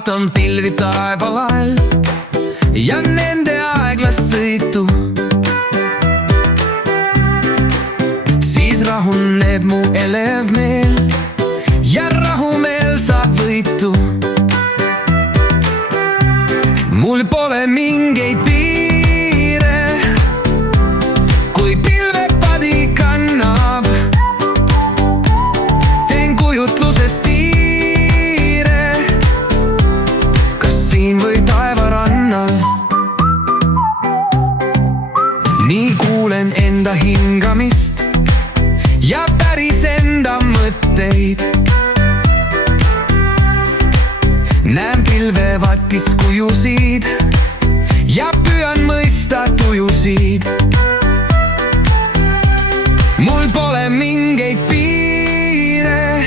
vaatan pilvi taeval all ja nende aeglast sõitu. Siis rahuneb mu elev meel ja rahumeel saab võitu. Mul pole mingeid piire, kui pilvepadi kannab. Teen kujutlusest tiire, kas siin või taevarannal. Nii kuulen enda hingamist ja päris enda mõtteid. Näen pilvevatis kujusid ja püüan mõista tujusid. Mul pole mingeid piire,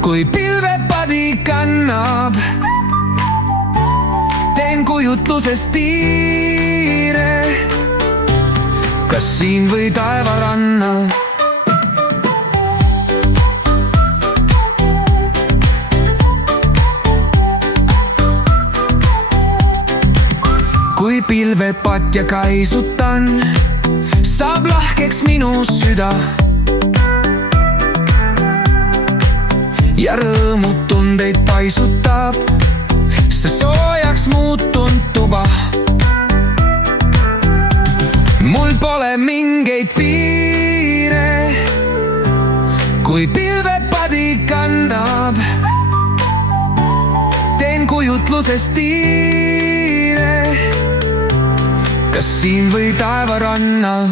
kui pilvepadi kannab. Teen kujutlusest tiire, kas siin või taevarannal. Kui pilvepatja kaisutan, saab lahkeks minu süda ja rõõmutundeid paisutab see soojaks muutunud tuba. Mul pole mingeid piire, kui pilvepadi kannab. Teen kujutlusest tiire, kas siin või taevarannal.